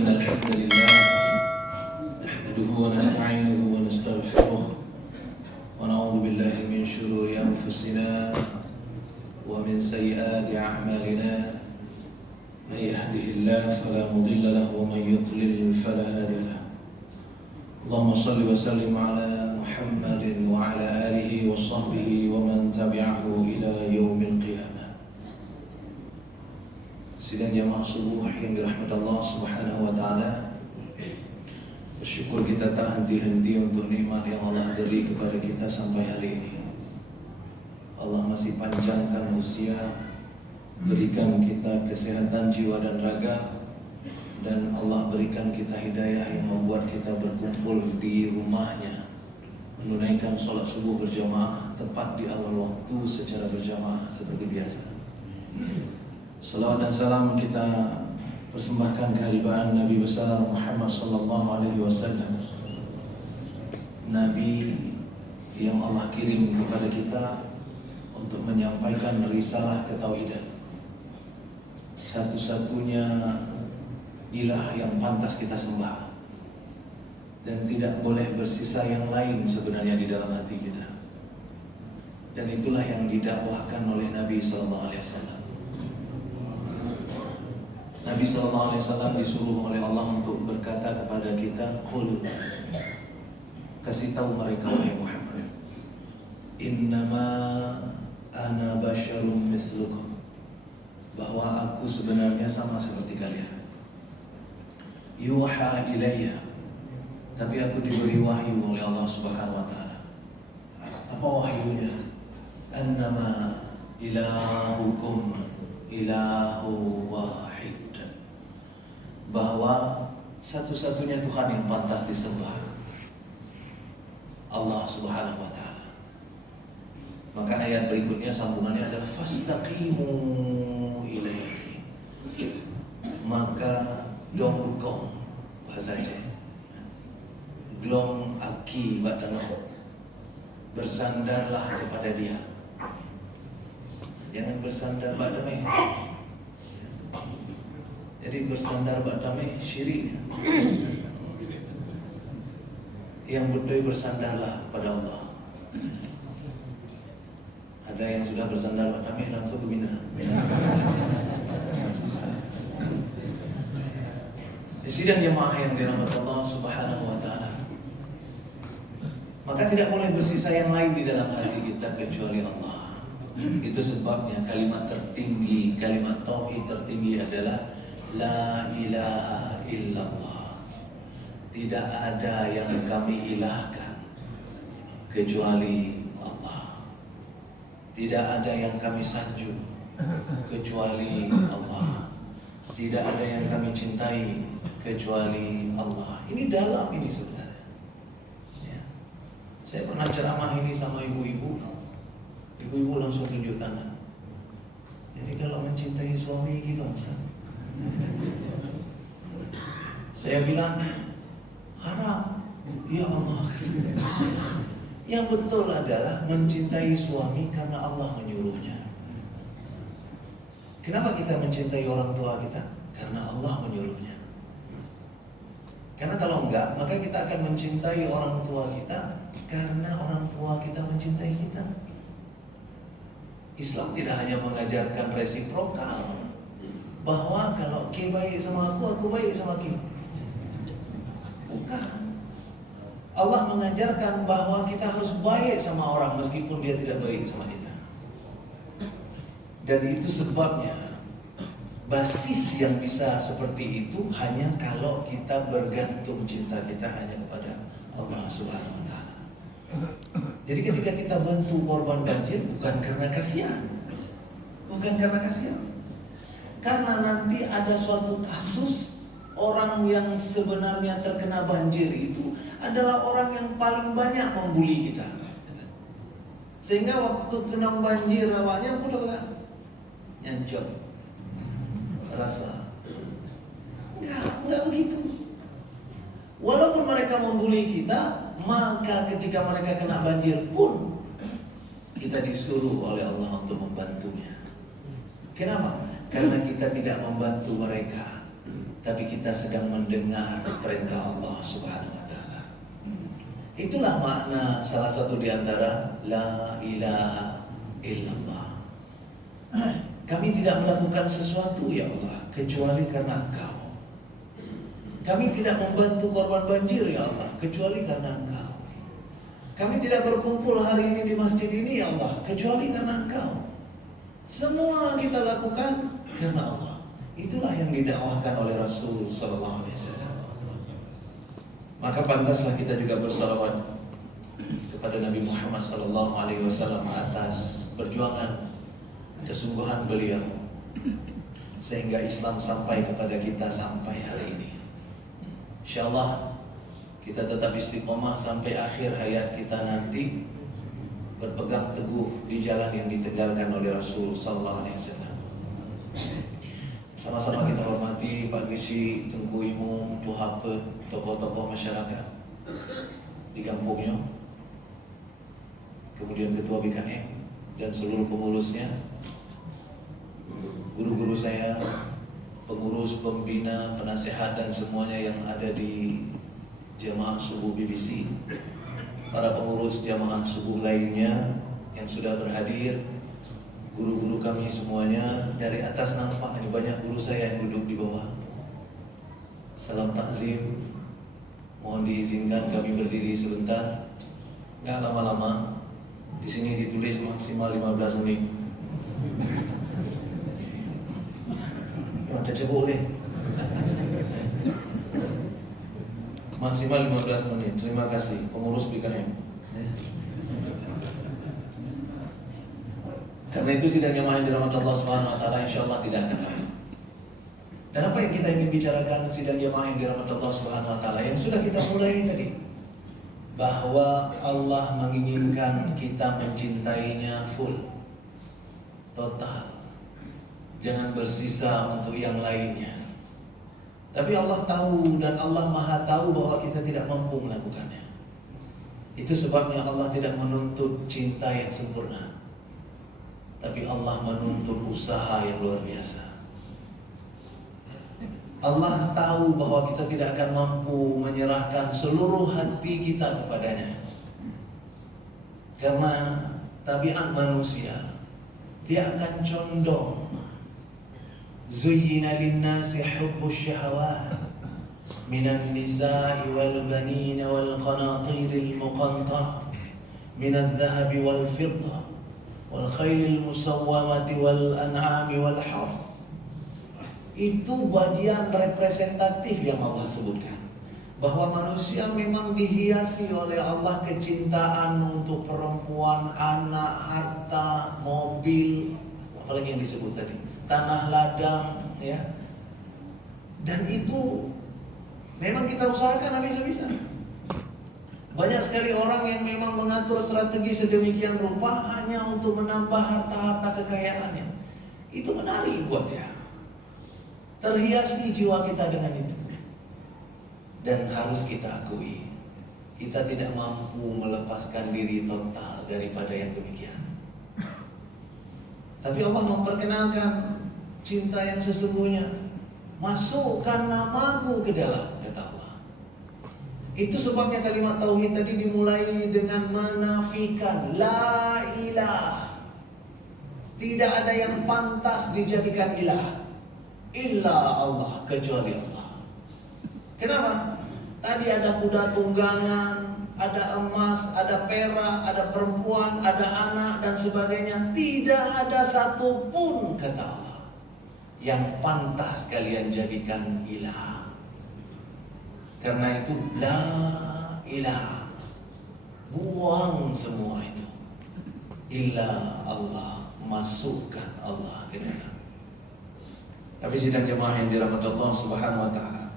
إن الحمد لله نحمده ونستعينه ونستغفره ونعوذ بالله من شرور أنفسنا ومن سيئات أعمالنا من يهده الله فلا مضل له ومن يضلل فلا هادي له اللهم صل وسلم على محمد وعلى آله وصحبه ومن تبعه إلى يوم القيامة. Sidang jamaah subuh yang dirahmati Allah Subhanahu wa taala. Bersyukur kita tak henti-henti untuk nikmat yang Allah beri kepada kita sampai hari ini. Allah masih panjangkan usia, berikan kita kesehatan jiwa dan raga, dan Allah berikan kita hidayah yang membuat kita berkumpul di rumahnya, menunaikan sholat subuh berjamaah tepat di awal waktu secara berjamaah seperti biasa. Salawat dan salam kita persembahkan kehadiran Nabi besar Muhammad sallallahu alaihi wasallam, Nabi yang Allah kirim kepada kita untuk menyampaikan risalah ketauhidan, satu-satunya ilah yang pantas kita sembah, dan tidak boleh bersisa yang lain sebenarnya di dalam hati kita. Dan itulah yang didakwahkan oleh Nabi sallallahu alaihi wasallam. Nabi sallallahu alaihi wasallam disuruh oleh Allah untuk berkata kepada kita, "Qul," kasih tahu mereka wahai Muhammad, "Innama ana basyarum mithlukum," bahwa aku sebenarnya sama seperti kalian. Yuha ilayya, tapi aku diberi wahyu oleh Allah Subhanahu wa taala. Apa wahyunya? Annama ilahukum ilahu wahid, bahwa satu-satunya Tuhan yang pantas disembah, Allah Subhanahu wa taala. Maka ayat berikutnya sambungannya adalah fastaqimu ilaihi, maka dong begong bahasanya, glong aki badano, bersandarlah kepada Dia. Jangan bersandar badame. Jadi bersandar badame syirik. Yang betul bersandarlah pada Allah. Ada yang sudah bersandar badame langsung begini. Sidang jemaah yang dirahmati Allah Subhanahu wa taala. Maka tidak boleh bersisa yang lain di dalam hati kita kecuali Allah. Itu sebabnya kalimat tertinggi, kalimat tauhid tertinggi adalah la ilaha illallah. Tidak ada yang kami ilahkan kecuali Allah. Tidak ada yang kami sanjung kecuali Allah. Tidak ada yang kami cintai kecuali Allah. Ini dalam ini sebenarnya ya. Saya pernah ceramah ini sama ibu-ibu. Ibu-ibu langsung tunjuk tangan. Jadi kalau mencintai suami gimana Ustaz? Saya bilang haram. Ya Allah. Yang betul adalah mencintai suami karena Allah menyuruhnya. Kenapa kita mencintai orang tua kita? Karena Allah menyuruhnya. Karena kalau enggak, maka kita akan mencintai orang tua kita karena orang tua kita mencintai kita. Islam tidak hanya mengajarkan resiprokal, bahwa kalau Ki baik sama aku baik sama Ki. Bukan. Allah mengajarkan bahwa kita harus baik sama orang meskipun dia tidak baik sama kita. Dan itu sebabnya basis yang bisa seperti itu hanya kalau kita bergantung cinta kita hanya kepada Allah Subhanahu wa taala. Jadi ketika kita bantu korban banjir bukan karena kasihan. Bukan karena kasihan. Karena nanti ada suatu kasus orang yang sebenarnya terkena banjir itu adalah orang yang paling banyak membuli kita. Sehingga waktu kena banjir awalnya udah nyancap rasa. Enggak begitu. Walaupun mereka membuli kita, maka ketika mereka kena banjir pun kita disuruh oleh Allah untuk membantunya. Kenapa? Karena kita tidak membantu mereka tapi kita sedang mendengar perintah Allah Subhanahu wa taala. Itulah makna salah satu di antara la ilaha illallah. Kami tidak melakukan sesuatu ya Allah kecuali karena Engkau. Kami tidak membantu korban banjir ya Allah kecuali karena Engkau. Kami tidak berkumpul hari ini di masjid ini ya Allah kecuali karena Engkau. Semua kita lakukan karena Allah. Itulah yang didakwahkan oleh Rasul sallallahu alaihi wasallam. Maka pantaslah kita juga bersalawat kepada Nabi Muhammad sallallahu alaihi wasallam atas perjuangan kesungguhan beliau sehingga Islam sampai kepada kita sampai hari ini. Insyaallah kita tetap istiqomah sampai akhir hayat kita nanti, berpegang teguh di jalan yang ditegakkan oleh Rasul sallallahu alaihi wasallam. Sama-sama kita hormati Pak Gici, Tengku Imum, Tuhapet, tokoh-tokoh masyarakat di kampungnya, kemudian Ketua BKM dan seluruh pengurusnya, guru-guru saya, pengurus, pembina, penasehat dan semuanya yang ada di jamaah subuh BBC, para pengurus jamaah subuh lainnya yang sudah berhadir, guru-guru kami semuanya. Dari atas nampak ini banyak guru saya yang duduk di bawah. Salam takzim. Mohon diizinkan kami berdiri sebentar. Nggak lama-lama. Di sini ditulis maksimal 15 menit. Ada cebok nih. Maksimal 15 menit. Terima kasih pengurus BKM. Karena itu sidang jamaah yang dirahmati Allah Subhanahu wa taala insyaallah tidak akan lama. Dan apa yang kita ingin bicarakan sidang jamaah yang dirahmati Allah Subhanahu wa taala yang sudah kita mulai tadi, bahwa Allah menginginkan kita mencintainya full, total. Jangan bersisa untuk yang lainnya. Tapi Allah tahu dan Allah Maha tahu bahwa kita tidak mampu melakukannya. Itu sebabnya Allah tidak menuntut cinta yang sempurna, tapi Allah menuntut usaha yang luar biasa. Allah tahu bahwa kita tidak akan mampu menyerahkan seluruh hati kita kepadanya. Karena tabiat manusia, dia akan condong. Zuyyina lin-nasi hubbus syahawat minan nisa'i wal banina wal qanatiril muqantarah minadh dhahabi wal fiddah wal khailil musawwamati wal an'ami wal harth. Itu bagian representatif yang Allah sebutkan, bahwa manusia memang dihiasi oleh Allah kecintaan untuk perempuan, anak, harta, mobil, apalagi yang disebut tadi, tanah ladang, ya. Dan itu memang kita usahakan habis-habisan. Banyak sekali orang yang memang mengatur strategi sedemikian rupa hanya untuk menambah harta-harta kekayaannya. Itu menarik buat dia. Terhiasi jiwa kita dengan itu. Dan harus kita akui, kita tidak mampu melepaskan diri total daripada yang demikian. Tapi Allah memperkenalkan cinta yang sesungguhnya. Masukkan namaku ke dalam, kata Allah. Itu sebabnya kalimat tauhid tadi dimulai dengan menafikan la ilah. Tidak ada yang pantas dijadikan ilah illa Allah, kecuali Allah. Kenapa? Tadi ada kuda tunggangan, ada emas, ada perak, ada perempuan, ada anak dan sebagainya. Tidak ada satupun, kata Allah, yang pantas kalian jadikan ilah. Karena itu la ilah, buang semua itu. Illa Allah, masukkan Allah ke dalam. Tapi sidang jemaah yang dirahmati Allah Subhanahu wa taala,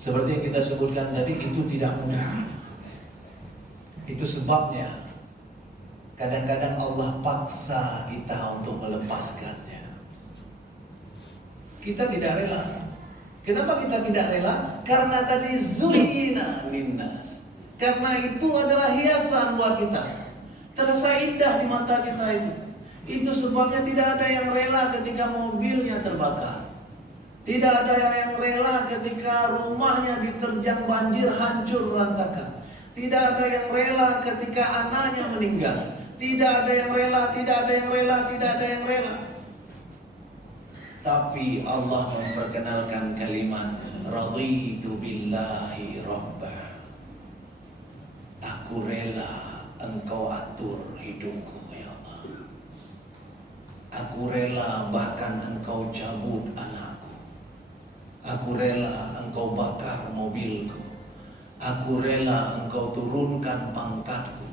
seperti yang kita sebutkan tadi, itu tidak mudah. Itu sebabnya kadang-kadang Allah paksa kita untuk melepaskannya. Kita tidak rela. Kenapa kita tidak rela? Karena tadi zuyyina linnas. Karena itu adalah hiasan buat kita. Terasa indah di mata kita itu. Itu sebabnya tidak ada yang rela ketika mobilnya terbakar. Tidak ada yang rela ketika rumahnya diterjang banjir hancur berantakan. Tidak ada yang rela ketika anaknya meninggal. Tidak ada yang rela, tidak ada yang rela, tidak ada yang rela. Tapi Allah memperkenalkan kalimat raditu billahi rabba. Aku rela engkau atur hidupku ya Allah. Aku rela bahkan engkau cabut anakku. Aku rela engkau bakar mobilku. Aku rela engkau turunkan pangkatku.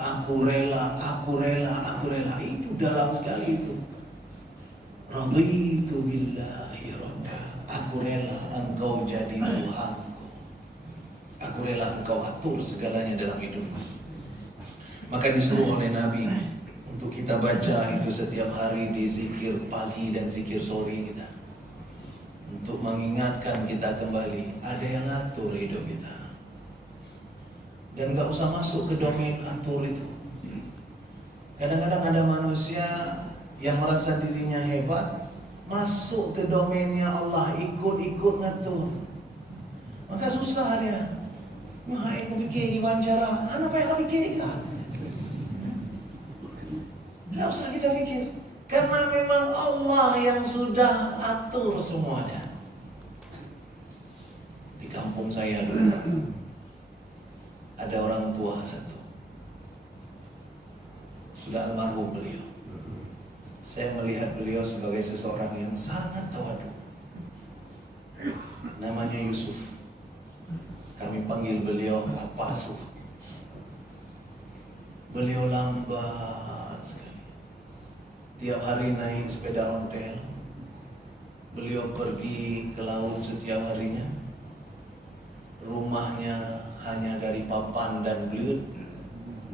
Aku rela, aku rela, aku rela. Itu dalam sekali itu. Raditu billahi rabba. Aku rela engkau jadi Tuhanku. Aku rela engkau atur segalanya dalam hidupku. Maka disuruh oleh Nabi untuk kita baca itu setiap hari di zikir pagi dan zikir sore kita. Untuk mengingatkan kita kembali, ada yang atur hidup kita. Dan gak usah masuk ke domain atur itu. Kadang-kadang ada manusia yang merasa dirinya hebat, masuk ke domainnya Allah, ikut-ikut ngatur. Maka susah dia. Wah, aku fikir diwawancara, apa yang aku fikir kan? Gak usah kita fikir. Karena memang Allah yang sudah atur semuanya. Di kampung saya dulu ada orang tua satu, sudah almarhum beliau. Saya melihat beliau sebagai seseorang yang sangat tawadu. Namanya Yusuf. Kami panggil beliau Apasuh. Beliau lambat sekali. Tiap hari naik sepeda ontel. Beliau pergi ke laut setiap harinya. Rumahnya hanya dari papan dan belut,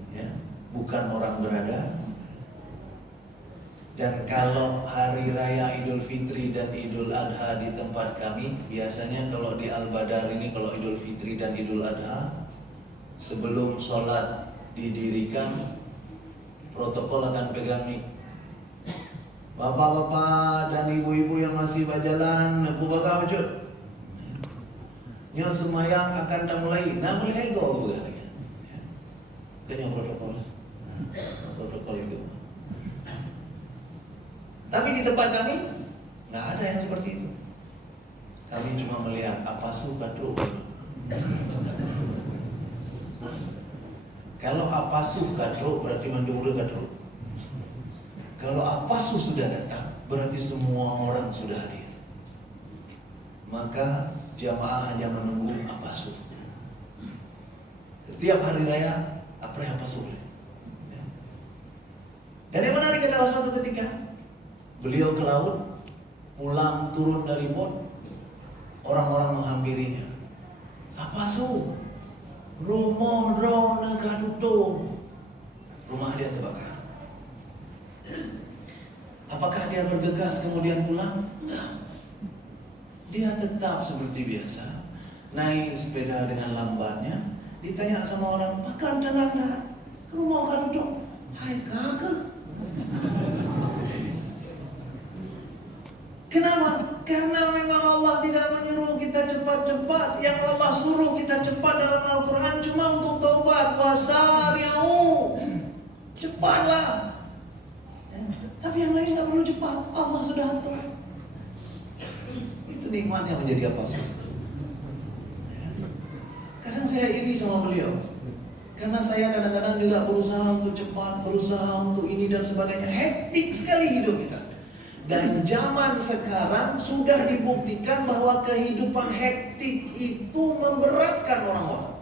ya, bukan orang berada. Dan kalau hari raya Idul Fitri dan Idul Adha di tempat kami, biasanya kalau di Al-Badar ini, kalau Idul Fitri dan Idul Adha, sebelum sholat didirikan, protokol akan pegang mic. Bapak-bapak dan ibu-ibu yang masih berjalan, buka baju. Nya semayang akan dah mulai. Nah mulai go juga lagi. Kayaknya protokol. Protokol itu. Tapi di tempat kami nggak ada yang seperti itu. Kami cuma melihat apa suka truk. Kalau apa suka truk berarti menduru truk. Kalau apa sudah datang berarti semua orang sudah hadir. Maka jamaah hanya menunggu apasuh. Setiap hari raya apa apasuh. Dan yang menarik adalah suatu ketika beliau ke laut, pulang turun dari bot, orang-orang menghampirinya. Apasuh, rumah drone kadutung, rumah dia terbakar. Apakah dia bergegas kemudian pulang? Enggak. Dia tetap seperti biasa, naik sepeda dengan lambatnya. Ditanya sama orang, makan tenang dah, rumah kan duduk. Hai kakak. Kenapa? Karena memang Allah tidak menyuruh kita cepat-cepat. Yang Allah suruh kita cepat dalam Al-Quran cuma untuk taubat. Wasari'u, cepatlah. Tapi yang lain nggak perlu cepat. Allah sudah atur. Itu nikmatnya menjadi apa sih? Kadang saya iri sama beliau. Karena saya kadang-kadang juga berusaha untuk cepat, berusaha untuk ini dan sebagainya. Hektik sekali hidup kita. Dan zaman sekarang sudah dibuktikan bahwa kehidupan hektik itu memberatkan orang-orang.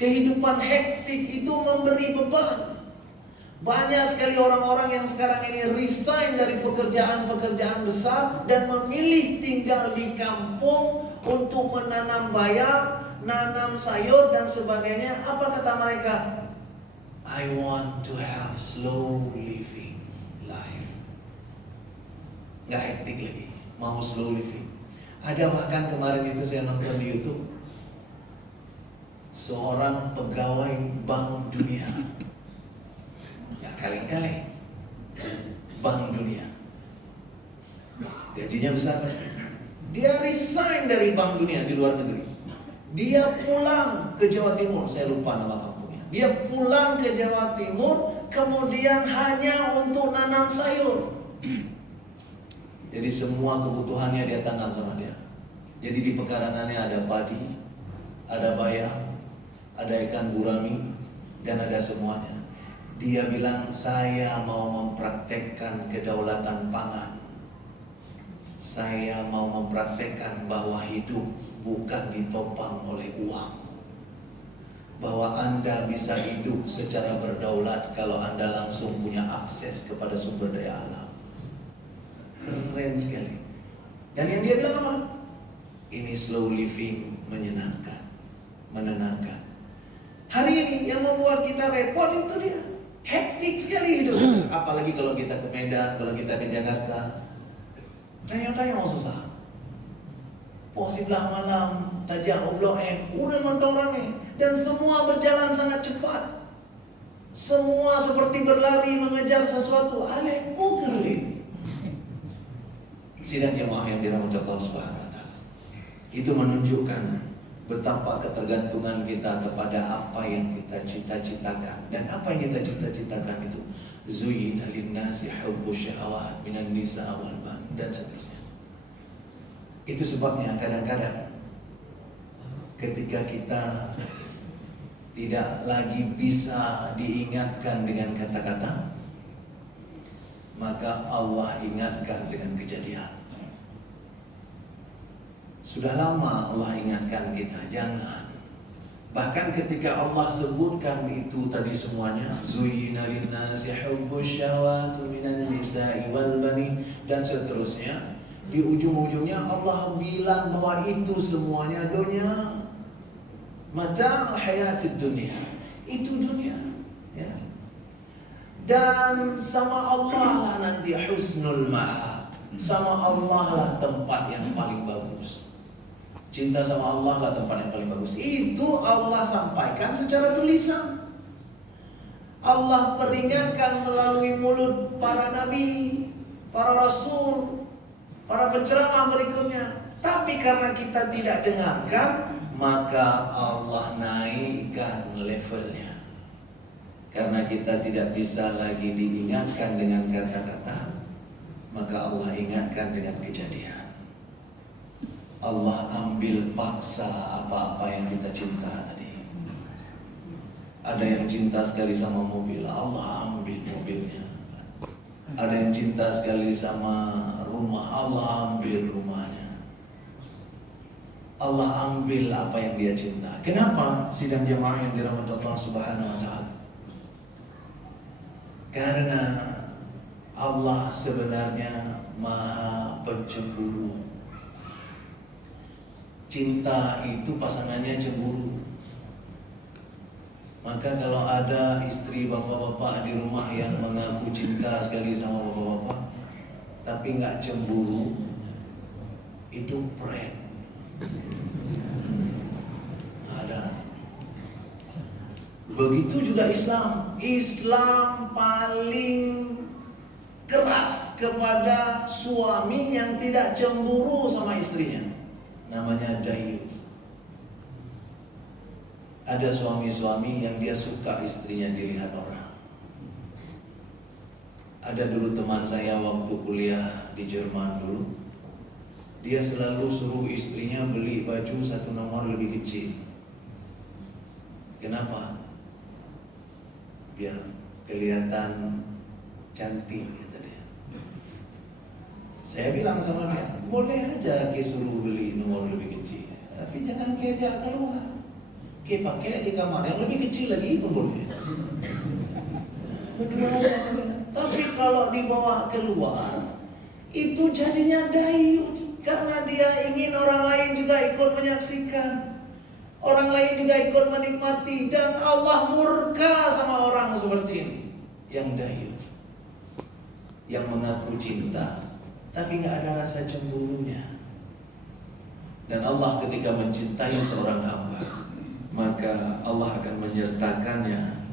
Kehidupan hektik itu memberi beban. Banyak sekali orang-orang yang sekarang ini resign dari pekerjaan-pekerjaan besar dan memilih tinggal di kampung untuk menanam bayam, nanam sayur dan sebagainya. Apa kata mereka? I want to have slow living life. Nggak hektik lagi, mau slow living. Ada bahkan kemarin itu saya nonton di YouTube, seorang pegawai Bank Dunia. Ya kali-kali Bank Dunia, gajinya besar pasti. Dia resign dari Bank Dunia di luar negeri. Dia pulang ke Jawa Timur, saya lupa nama kampungnya. Dia pulang ke Jawa Timur, kemudian hanya untuk nanam sayur. Jadi semua kebutuhannya dia tanam sama dia. Jadi di pekarangannya ada padi, ada bayam, ada ikan gurami, dan ada semuanya. Dia bilang, saya mau mempraktekkan kedaulatan pangan. Saya mau mempraktekkan bahwa hidup bukan ditopang oleh uang. Bahwa Anda bisa hidup secara berdaulat kalau Anda langsung punya akses kepada sumber daya alam. Keren sekali. Dan yang dia bilang apa? Ini slow living menyenangkan, menenangkan. Hari ini yang membuat kita repot itu dia. Hektik sekali hidup. Apalagi kalau kita ke Medan, kalau kita ke Jakarta. Tanya-tanya mau susah. Posisi belah malam, tajak Blok M, udah nonton nih. Dan semua berjalan sangat cepat. Semua seperti berlari mengejar sesuatu. Alek mukerlin. Sidang jemaah yang dirahmati Allah Subhanahu wa taala. Itu menunjukkan betapa ketergantungan kita kepada apa yang kita cita-citakan. Dan apa yang kita cita-citakan itu zuyyina lin-nasi hubbu syahawat minan nisa wal ban dan seterusnya. Itu sebabnya kadang-kadang ketika kita tidak lagi bisa diingatkan dengan kata-kata, maka Allah ingatkan dengan kejadian. Sudah lama Allah ingatkan kita, jangan. Bahkan ketika Allah sebutkan itu tadi semuanya, zuyyina lin-nasi hubbus syahawati minan nisa'i wal banin dan seterusnya, di ujung-ujungnya Allah bilang bahwa itu semuanya dunia, mata' hayatid dunia. Itu dunia, ya. Dan sama Allah lah nanti husnul ma'ab. Sama Allah lah tempat yang paling bagus. Cinta sama Allah lah tempat yang paling bagus. Itu Allah sampaikan secara tulisan. Allah peringatkan melalui mulut para nabi, para rasul, para penceramah berikutnya. Tapi karena kita tidak dengarkan, maka Allah naikkan levelnya. Karena kita tidak bisa lagi diingatkan dengan kata-kata, maka Allah ingatkan dengan kejadian. Allah ambil paksa apa-apa yang kita cinta tadi. Ada yang cinta sekali sama mobil, Allah ambil mobilnya. Ada yang cinta sekali sama rumah, Allah ambil rumahnya. Allah ambil apa yang dia cinta. Kenapa sidang jemaah yang dirahmati Allah Subhanahu wa taala? Karena Allah sebenarnya Maha Pencemburu. Cinta itu pasangannya cemburu. Maka kalau ada istri bapak-bapak di rumah yang mengaku cinta sekali sama bapak-bapak tapi nggak cemburu, itu prank. Ada. Begitu juga Islam. Islam paling keras kepada suami yang tidak cemburu sama istrinya. Namanya dayus. Ada suami-suami yang dia suka istrinya dilihat orang. Ada dulu teman saya waktu kuliah di Jerman dulu. Dia selalu suruh istrinya beli baju satu nomor lebih kecil. Kenapa? Biar kelihatan cantik, kata dia. Saya bilang sama dia, boleh aja ke suruh beli nomor lebih kecil, tapi jangan ke ajak keluar. Ke pakai di kamar yang lebih kecil lagi pun boleh. Berdua aja. Tapi kalau dibawa keluar, itu jadinya dayus. Karena dia ingin orang lain juga ikut menyaksikan, orang lain juga ikut menikmati. Dan Allah murka sama orang seperti ini, yang dayus, yang mengaku cinta tapi nggak ada rasa cemburunya. Dan Allah ketika mencintai seorang hamba, maka Allah akan menyertakannya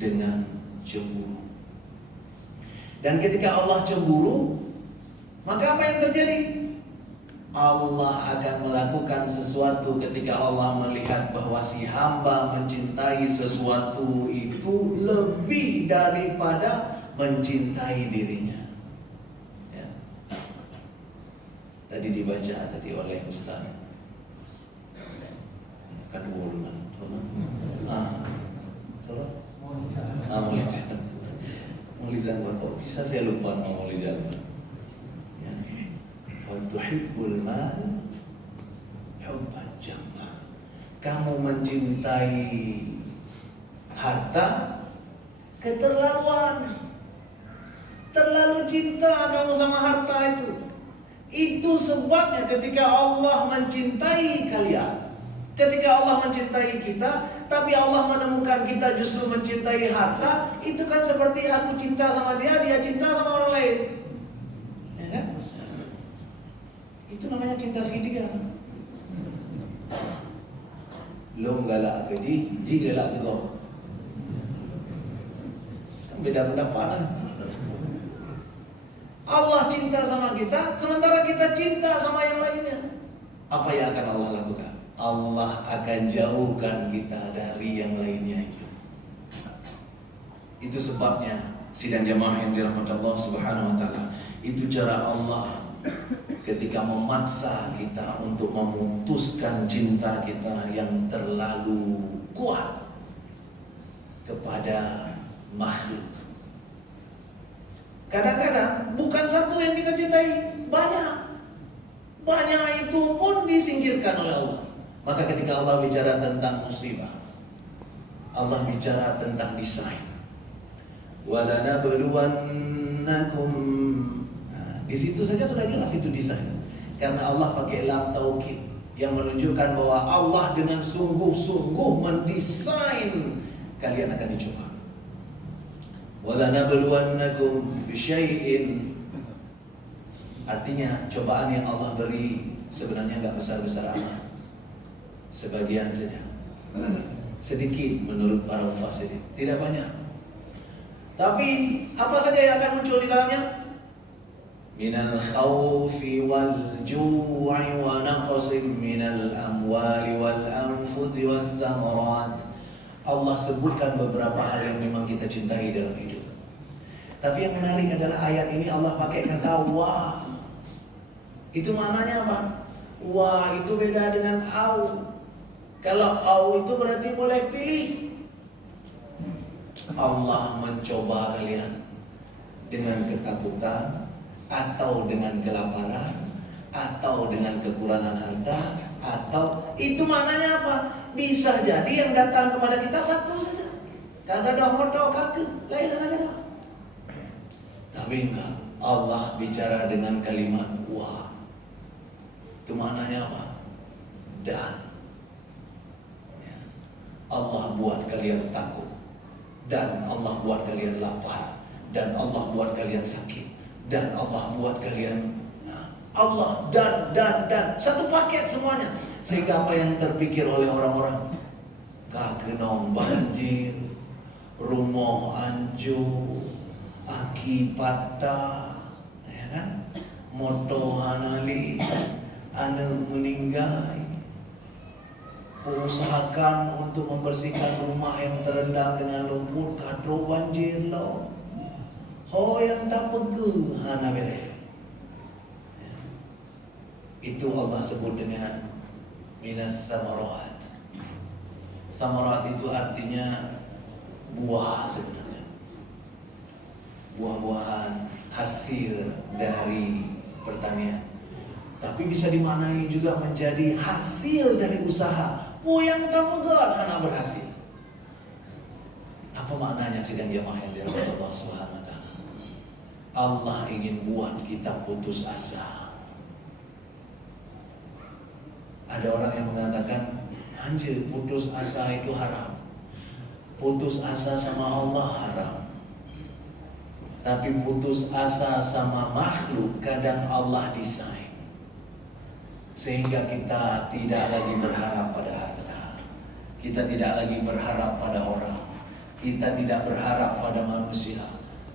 dengan cemburu. Dan ketika Allah cemburu, maka apa yang terjadi? Allah akan melakukan sesuatu ketika Allah melihat bahwa si hamba mencintai sesuatu itu lebih daripada mencintai dirinya. Ya. Tadi dibaca tadi oleh Ustaz. Kan Wulman. Maulizan kok bisa saya lupa Maulizan. Ya. Wa tuhibbul mal hubban jamma. Kamu mencintai harta keterlaluan. Terlalu cinta kamu sama harta itu. Itu sebabnya ketika Allah mencintai kalian, ketika Allah mencintai kita, tapi Allah menemukan kita justru mencintai harta, itu kan seperti aku cinta sama dia, dia cinta sama orang lain. Ya kan? Itu namanya cinta segitiga. Lo galak ke ji galak ke kau. Kan beda pendapat lah. Allah cinta sama kita, sementara kita cinta sama yang lainnya. Apa yang akan Allah lakukan? Allah akan jauhkan kita dari yang lainnya itu. Itu sebabnya sidang jamaah yang dirahmati Allah Subhanahu wa taala. Itu cara Allah ketika memaksa kita untuk memutuskan cinta kita yang terlalu kuat kepada makhluk. Kadang-kadang bukan satu yang kita cintai, banyak. Banyak itu pun disingkirkan oleh Allah. Maka ketika Allah bicara tentang musibah, Allah bicara tentang desain. Walanabluwannakum. Di situ saja sudah jelas itu desain. Karena Allah pakai lam taukid yang menunjukkan bahwa Allah dengan sungguh-sungguh mendesain kalian akan dicoba. Walanabluwannakum bisyai'in. Artinya cobaan yang Allah beri sebenarnya enggak besar-besar amat. Sebagian saja. Sedikit menurut para mufassirin, tidak banyak. Tapi apa saja yang akan muncul di dalamnya? Minal khawfi wal ju'i wa naqsin minal amwali wal anfusi was thamarat. Allah sebutkan beberapa hal yang memang kita cintai dalam hidup. Tapi yang menarik adalah ayat ini Allah pakai kata wa. Itu maknanya apa? Wa itu beda dengan au. Kalau au itu berarti boleh pilih. Allah mencoba kalian dengan ketakutan, atau dengan kelaparan, atau dengan kekurangan harta, atau itu maknanya apa? Bisa jadi yang datang kepada kita satu saja. Kagak ada motor kaki, lain ada. Tapi enggak, Allah bicara dengan kalimat wa. Itu maknanya apa? Dan Allah buat kalian takut, dan Allah buat kalian lapar, dan Allah buat kalian sakit, dan Allah buat kalian Allah dan satu paket semuanya. Sehingga apa yang terpikir oleh orang-orang, kagenong banjir, rumah hancur, aki patah, ya kan? Moto hanali, ane meninggal. Usahakan untuk membersihkan rumah yang terendam dengan lumpur, kado banjir lo. Ho yang tak pegel hana bere. Itu Allah sebut dengan minat thamarat. Thamarat itu artinya buah sebenarnya. Buah-buahan hasil dari pertanian. Tapi bisa dimaknai juga menjadi hasil dari usaha. Yang tak pegat anak berhasil. Apa maknanya sidang jamaah yang dirahmati Allah Subhanahu wa taala? Allah ingin buat kita putus asa. Ada orang yang mengatakan, anjir, putus asa itu haram. Putus asa sama Allah haram. Tapi putus asa sama makhluk kadang Allah desain. Sehingga kita tidak lagi berharap pada harta. Kita tidak lagi berharap pada orang. Kita tidak berharap pada manusia.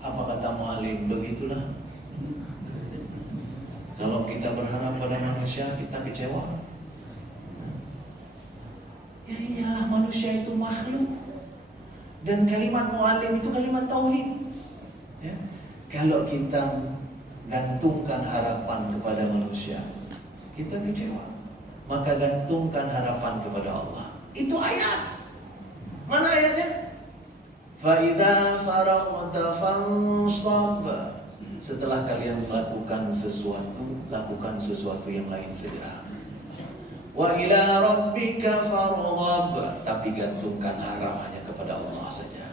Apa kata mu'alim? Begitulah. Kalau kita berharap pada manusia, kita kecewa. Ya iyalah, manusia itu makhluk. Dan kalimat mu'alim itu kalimat tauhid. Ya. Kalau kita gantungkan harapan kepada manusia, kita kecewa. Maka gantungkan harapan kepada Allah. Itu ayat. Mana ayatnya? Fa'idha faragta fansab. Setelah kalian melakukan sesuatu, lakukan sesuatu yang lain segera. Wa ila rabbika farghab. Tapi gantungkan harap hanya kepada Allah saja.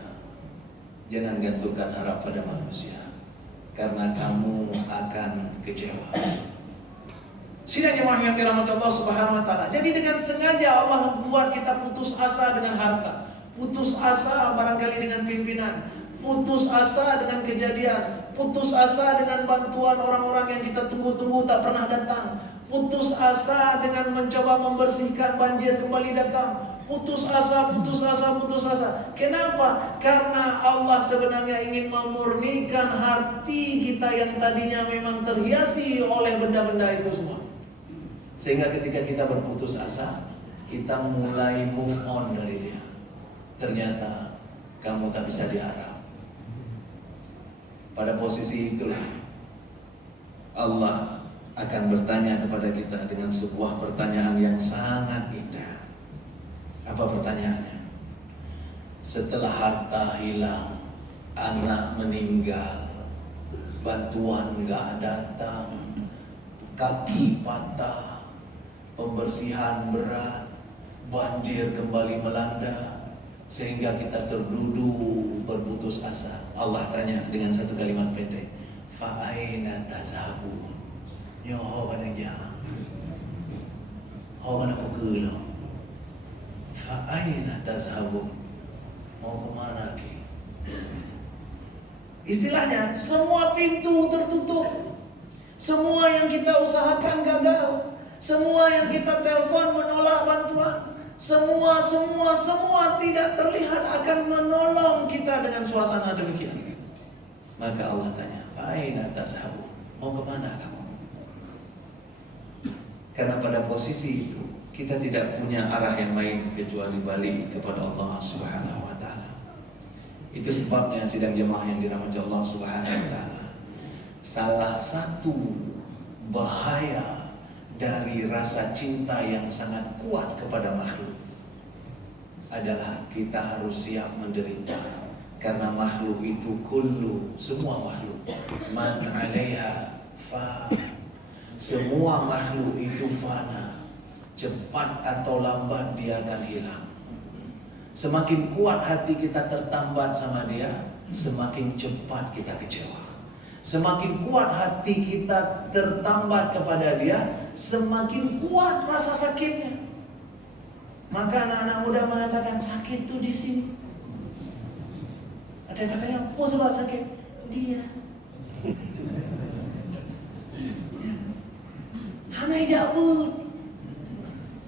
Jangan gantungkan harap pada manusia, karena kamu akan kecewa. Sidang jemaah yang dirahmati Allah Subhanahu wa taala. Jadi dengan sengaja Allah buat kita putus asa dengan harta, putus asa barangkali dengan pimpinan, putus asa dengan kejadian, putus asa dengan bantuan orang-orang yang kita tunggu-tunggu tak pernah datang, putus asa dengan mencoba membersihkan banjir kembali datang, putus asa, putus asa, putus asa. Kenapa? Karena Allah sebenarnya ingin memurnikan hati kita yang tadinya memang terhiasi oleh benda-benda itu semua. Sehingga ketika kita berputus asa, kita mulai move on dari dia. Ternyata kamu tak bisa diharap. Pada posisi itulah Allah akan bertanya kepada kita dengan sebuah pertanyaan yang sangat indah. Apa pertanyaannya? Setelah harta hilang, anak meninggal, bantuan gak datang, kaki patah, pembersihan berat, banjir kembali melanda, sehingga kita terduduk berputus asa. Allah tanya dengan satu kalimat pendek, fa'aina tazhabun. Yo ho mana ja, ho mana pukul, fa'aina tazhabun. Mau kemana ki? Istilahnya semua pintu tertutup, semua yang kita usahakan gagal, semua yang kita telepon menolak bantuan, semua tidak terlihat akan menolong kita dengan suasana demikian. Maka Allah tanya, fa'aina tazhabun. Mau kemana kamu? Karena pada posisi itu kita tidak punya arah yang lain kecuali balik kepada Allah Subhanahu wa taala. Itu sebabnya sidang jemaah yang dirahmati Allah Subhanahu wa taala, salah satu bahaya dari rasa cinta yang sangat kuat kepada makhluk adalah kita harus siap menderita. Karena makhluk itu kullu, semua makhluk, man 'alaiha fa. Semua makhluk itu fana, cepat atau lambat dia akan hilang. Semakin kuat hati kita tertambat sama dia, semakin cepat kita kecewa. Semakin kuat hati kita tertambat kepada dia, semakin kuat rasa sakitnya. Maka anak-anak muda mengatakan sakit tuh di sini. Ada yang katanya, apa sebab sakit? Dia. Hamai jabut.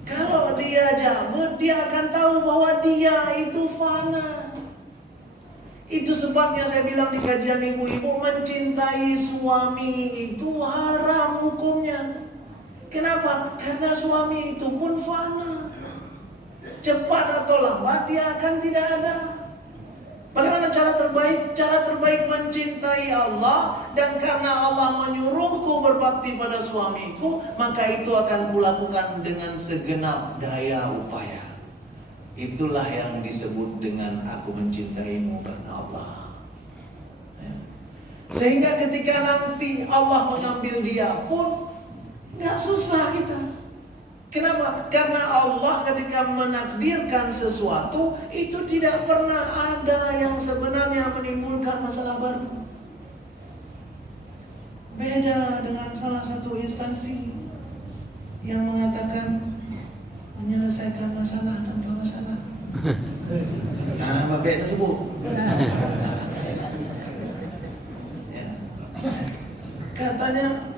Kalau dia jabut, dia akan tahu bahwa dia itu fana. Itu sebabnya saya bilang di kajian ibu-ibu, mencintai suami itu haram hukumnya. Kenapa? Karena suami itu pun fana. Cepat atau lambat dia akan tidak ada. Bagaimana cara terbaik? Cara terbaik mencintai Allah, dan karena Allah menyuruhku berbakti pada suamiku, maka itu akan kulakukan dengan segenap daya upaya. Itulah yang disebut dengan aku mencintaimu karena Allah. Sehingga ketika nanti Allah mengambil dia pun gak susah kita. Kenapa? Karena Allah ketika menakdirkan sesuatu, itu tidak pernah ada yang sebenarnya menimbulkan masalah baru. Beda dengan salah satu instansi yang mengatakan menyelesaikan masalah tanpa masalah. Nah, bapak tersebut. Ya. Katanya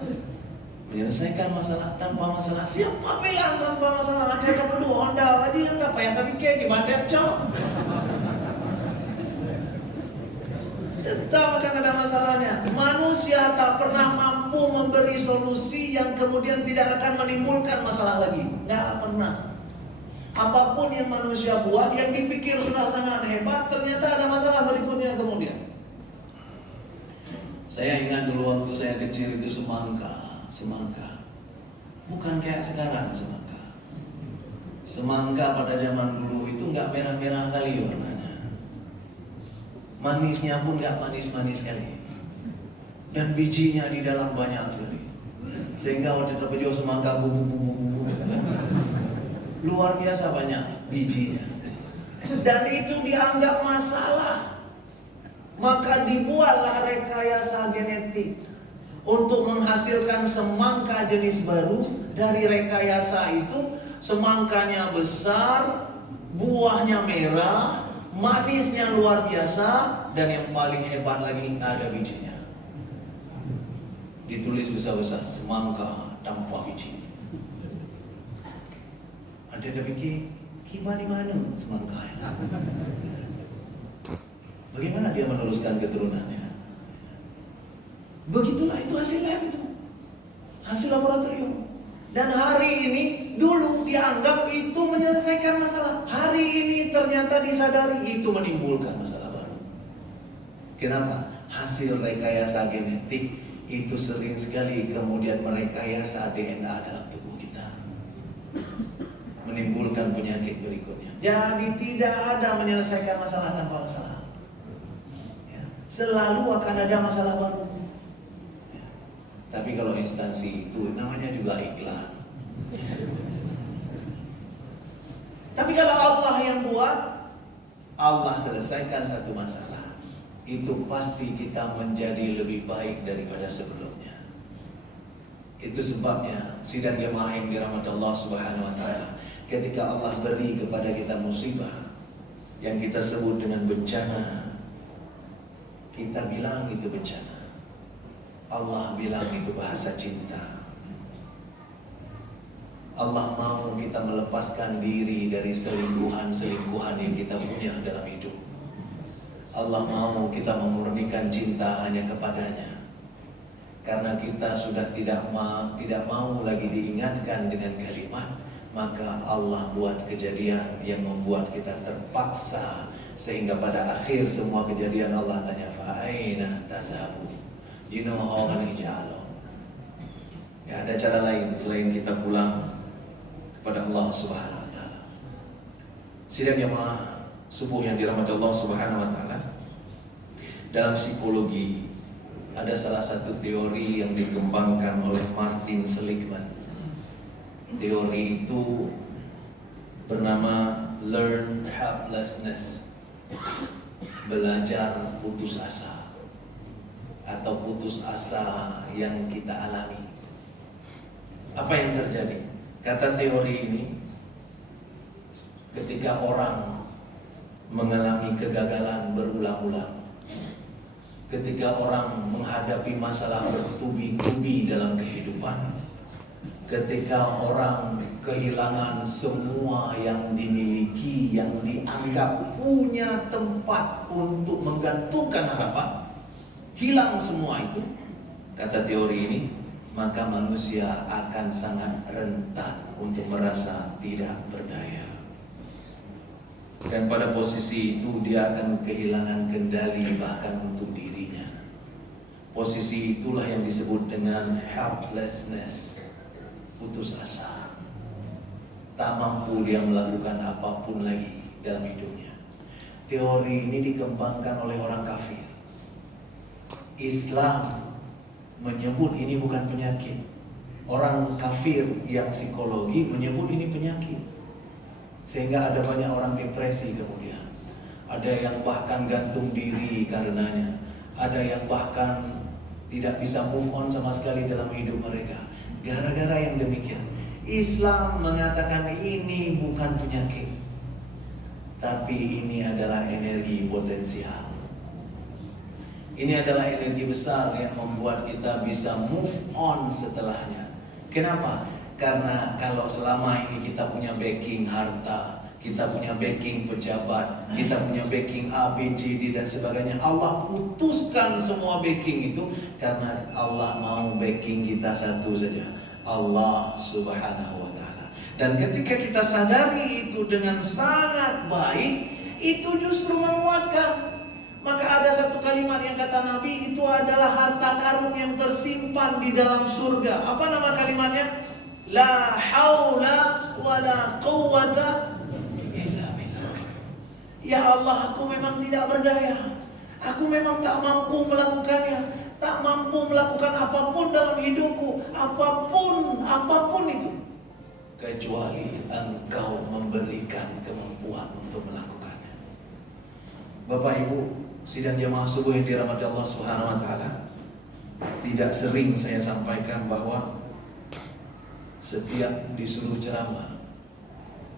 menyelesaikan masalah tanpa masalah. Siapa bilang tanpa masalah? Ada yang berdua Honda aja yang tak payah tapi kayak gimana cok. Tetap akan ada masalahnya. Manusia tak pernah mampu memberi solusi yang kemudian tidak akan menimbulkan masalah lagi. Nggak pernah. Apapun yang manusia buat, yang dipikir sudah sangat hebat, ternyata ada masalah berikutnya kemudian. Saya ingat dulu waktu saya kecil itu semangka. Bukan kayak sekarang semangka. Semangka pada zaman dulu itu nggak merah-merah kali warnanya. Manisnya pun nggak manis-manis sekali. Dan bijinya di dalam banyak sekali. Sehingga waktu itu penjual semangka bubu. Luar biasa banyak bijinya. Dan itu dianggap masalah. Maka dibuatlah rekayasa genetik untuk menghasilkan semangka jenis baru. Dari rekayasa itu, semangkanya besar, buahnya merah, manisnya luar biasa, dan yang paling hebat lagi ada bijinya. Ditulis besar-besar, semangka tanpa biji. Ada pikir, gimana semangka ya? Bagaimana dia meneruskan keturunannya? Begitulah itu hasil lab itu, hasil laboratorium. Dan hari ini dulu dianggap itu menyelesaikan masalah. Hari ini ternyata disadari itu menimbulkan masalah baru. Kenapa? Hasil rekayasa genetik itu sering sekali kemudian merekayasa DNA dalam tubuh kita, menimbulkan penyakit berikutnya. Jadi tidak ada menyelesaikan masalah tanpa masalah. Selalu akan ada masalah baru. Tapi kalau instansi itu namanya juga iklan. Tapi kalau Allah yang buat, Allah selesaikan satu masalah, itu pasti kita menjadi lebih baik daripada sebelumnya. Itu sebabnya sidang jemaah yang dirahmati Allah Subhanahu wa taala, ketika Allah beri kepada kita musibah yang kita sebut dengan bencana, kita bilang itu bencana. Allah bilang itu bahasa cinta. Allah mau kita melepaskan diri dari selingkuhan-selingkuhan yang kita punya dalam hidup. Allah mau kita memurnikan cinta hanya kepadanya. Karena kita sudah tidak mau lagi diingatkan dengan kalimat, maka Allah buat kejadian yang membuat kita terpaksa. Sehingga pada akhir semua kejadian Allah tanya, fa'aina tasabu jinoho kanijalo. Gak ada cara lain selain kita pulang kepada Allah Subhanahu wa ta'ala. Sidang jemaah subuh yang dirahmati Allah Subhanahu wa ta'ala, dalam psikologi ada salah satu teori yang dikembangkan oleh Martin Seligman. Teori itu bernama learned helplessness, belajar putus asa, atau putus asa yang kita alami. Apa yang terjadi? Kata teori ini, ketika orang mengalami kegagalan berulang-ulang, ketika orang menghadapi masalah bertubi-tubi dalam kehidupan, ketika orang kehilangan semua yang dimiliki, yang dianggap punya tempat untuk menggantungkan harapan, hilang semua itu, kata teori ini, maka manusia akan sangat rentan untuk merasa tidak berdaya. Dan pada posisi itu dia akan kehilangan kendali bahkan untuk dirinya. Posisi itulah yang disebut dengan helplessness, putus asa. Tak mampu dia melakukan apapun lagi dalam hidupnya. Teori ini dikembangkan oleh orang kafir. Islam menyebut ini bukan penyakit. Orang kafir yang psikologi menyebut ini penyakit. Sehingga ada banyak orang depresi kemudian. Ada yang bahkan gantung diri karenanya. Ada yang bahkan tidak bisa move on sama sekali dalam hidup mereka. Gara-gara yang demikian. Islam mengatakan ini bukan penyakit, tapi ini adalah energi potensial. Ini adalah energi besar yang membuat kita bisa move on setelahnya. Kenapa? Karena kalau selama ini kita punya backing harta, kita punya backing pejabat, kita punya backing A, B, C, D dan sebagainya. Allah putuskan semua backing itu karena Allah mau backing kita satu saja, Allah Subhanahu wa Ta'ala. Dan ketika kita sadari itu dengan sangat baik, itu justru menguatkan. Maka ada satu kalimat yang kata Nabi, itu adalah harta karun yang tersimpan di dalam surga. Apa nama kalimatnya? La haula wa la quwwata illa billah. Ya Allah, aku memang tidak berdaya. Aku memang tak mampu melakukannya. Tak mampu melakukan apapun dalam hidupku. Apapun itu. Kecuali Engkau memberikan kemampuan untuk melakukannya. Bapak Ibu, sidang jamaah subuh yang dirahmati Allah Subhanahu wa Ta'ala, tidak sering saya sampaikan bahwa setiap disuruh ceramah,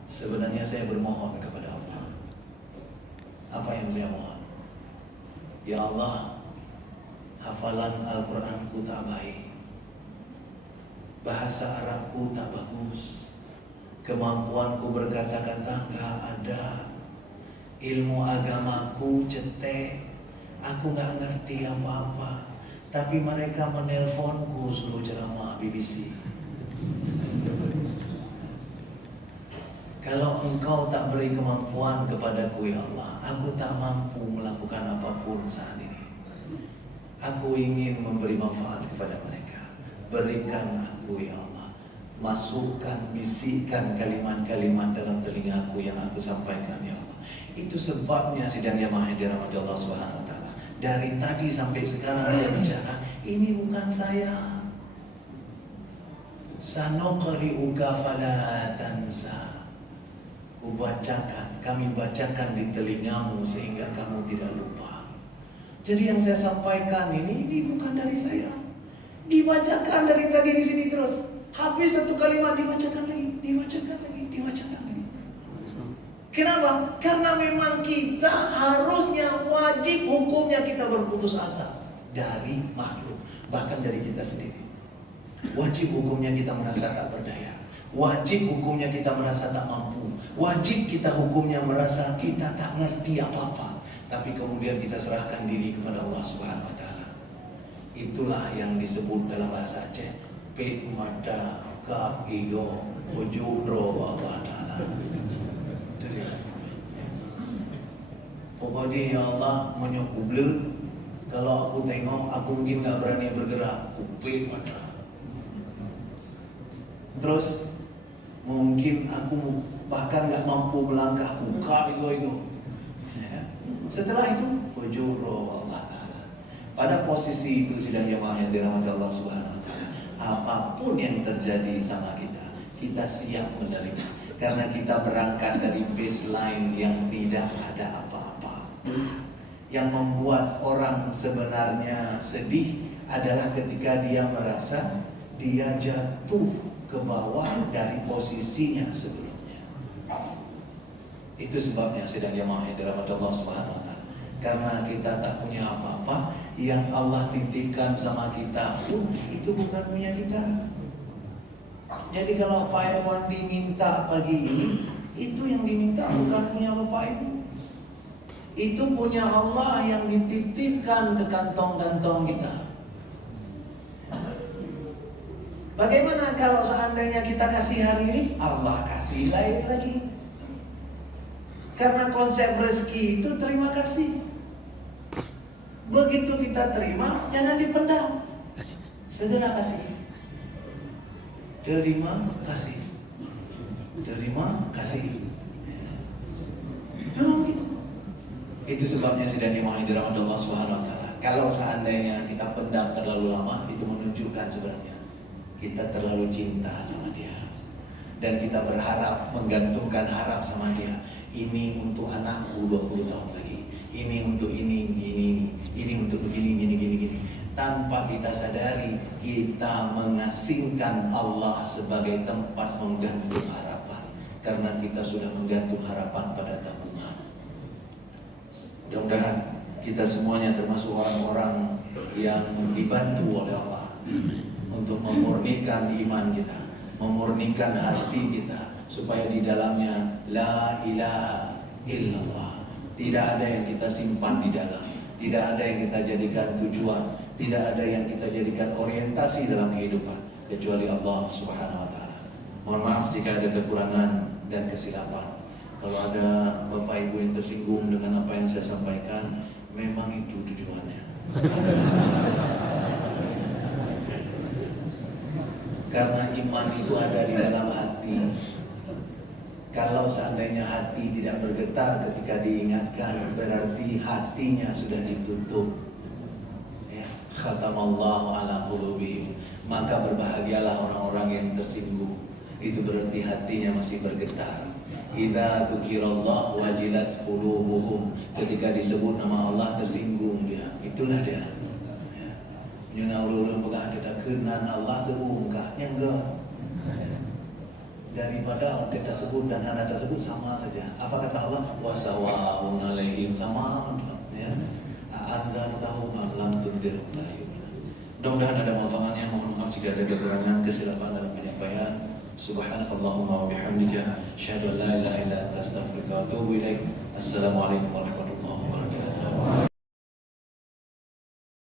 sebenarnya saya bermohon kepada Allah. Apa yang saya mohon? Ya Allah, hafalan Al-Quranku tak baik, bahasa Arabku tak bagus, kemampuanku berkata-kata gak ada, ilmu agamaku cetek, aku gak ngerti apa-apa. Tapi mereka menelponku suruh ceramah BBC. Kalau Engkau tak beri kemampuan kepadaku ya Allah, aku tak mampu melakukan apapun saat ini. Aku ingin memberi manfaat kepada mereka. Berikan aku ya Allah, masukkan, bisikkan kalimat-kalimat dalam telingaku yang aku sampaikan ya Allah. Itu sebabnya sidang jamaah yang dirahmati Allah Subhanahu wa Ta'ala, dari tadi sampai sekarang saya bicara, ini bukan saya. Sanuqri'uka fala tansa. Kami bacakan di telingamu sehingga kamu tidak lupa. Jadi yang saya sampaikan ini bukan dari saya. Dibacakan dari tadi di sini terus. Habis satu kalimat dibacakan lagi, dibacakan lagi. Kenapa? Karena memang kita harusnya wajib hukumnya kita berputus asa dari makhluk, bahkan dari kita sendiri. Wajib hukumnya kita merasa tak berdaya. Wajib hukumnya kita merasa tak mampu. Wajib kita hukumnya merasa kita tak ngerti apa-apa. Tapi kemudian kita serahkan diri kepada Allah Subhanahu wa Ta'ala. Itulah yang disebut dalam bahasa Aceh, Pit mata kap igo ujudro Allah Ta'ala. Pokoknya ya Allah menyokublut. Kalau aku tengok, aku mungkin gak berani bergerak. Kupit mata. Terus mungkin aku bahkan gak mampu melangkah, buka ego. Ya. Setelah itu ujuro Allah Ta'ala. Pada posisi itu sidang jamaah yang dirahmati Allah Subhanahu wa Ta'ala, apapun yang terjadi sama kita, kita siap menerima. Karena kita berangkat dari baseline yang tidak ada apa-apa. Yang membuat orang sebenarnya sedih adalah ketika dia merasa dia jatuh ke bawah dari posisinya sebelumnya. Itu sebabnya sidang jamaah yang dirahmati Allah Subhanahu wa Ta'ala. Karena kita tak punya apa-apa, yang Allah titipkan sama kita pun itu bukan punya kita. Jadi kalau Pak Irwan diminta pagi ini, itu yang diminta bukan punya Bapak Ibu. Itu punya Allah yang dititipkan ke kantong-kantong kita. Bagaimana kalau seandainya kita kasih hari ini, Allah kasih lain lagi. Karena konsep rezeki itu terima kasih. Begitu kita terima, jangan dipendam. Segera kasih. Terima kasih. Terima kasih. Memang begitu. Itu sebabnya sidang jamaah yang dirahmati Allah Subhanahu wa Ta'ala. Kalau seandainya kita pendam terlalu lama, itu menunjukkan sebenarnya kita terlalu cinta sama dia. Dan kita berharap, menggantungkan harap sama dia. Ini untuk anakku 20 tahun lagi. Ini untuk ini untuk begini, gini. Tanpa kita sadari, kita mengasingkan Allah sebagai tempat menggantung harapan. Karena kita sudah menggantung harapan pada tabungan. Mudah-mudahan kita semuanya termasuk orang-orang yang dibantu oleh Allah untuk memurnikan iman kita, memurnikan hati kita, supaya di dalamnya la ilaha illallah. Tidak ada yang kita simpan di dalam, tidak ada yang kita jadikan tujuan, tidak ada yang kita jadikan orientasi dalam kehidupan kecuali Allah Subhanahu wa taala. Mohon maaf jika ada kekurangan dan kesilapan. Kalau ada Bapak Ibu yang tersinggung dengan apa yang saya sampaikan, memang itu tujuannya. Karena iman itu ada di dalam hati. Kalau seandainya hati tidak bergetar ketika diingatkan, berarti hatinya sudah ditutup. Ya, khatamallahu ala qulubihim. Maka berbahagialah orang-orang yang tersinggung. Itu berarti hatinya masih bergetar. Idza dzukirallah wajilat qulubuhum. Ketika disebut nama Allah tersinggung dia. Itulah dia. Ya. Nyana urang pegang kita kenan Allah terungkah yang enggak. Daripada kita sebut dan anak tersebut sama saja. Apa kata Allah? Wasawa'un alaihim, sama ya. Adzartahum lam tunzirhum la yu'minun. Mudah-mudahan ada manfaatnya. Mohon maaf jika ada kekurangan, kesilapan dalam penyampaian. Subhanakallahumma wa bihamdika asyhadu an la ilaha illa anta astaghfiruka wa atubu ilaik. Assalamualaikum warahmatullahi wabarakatuh.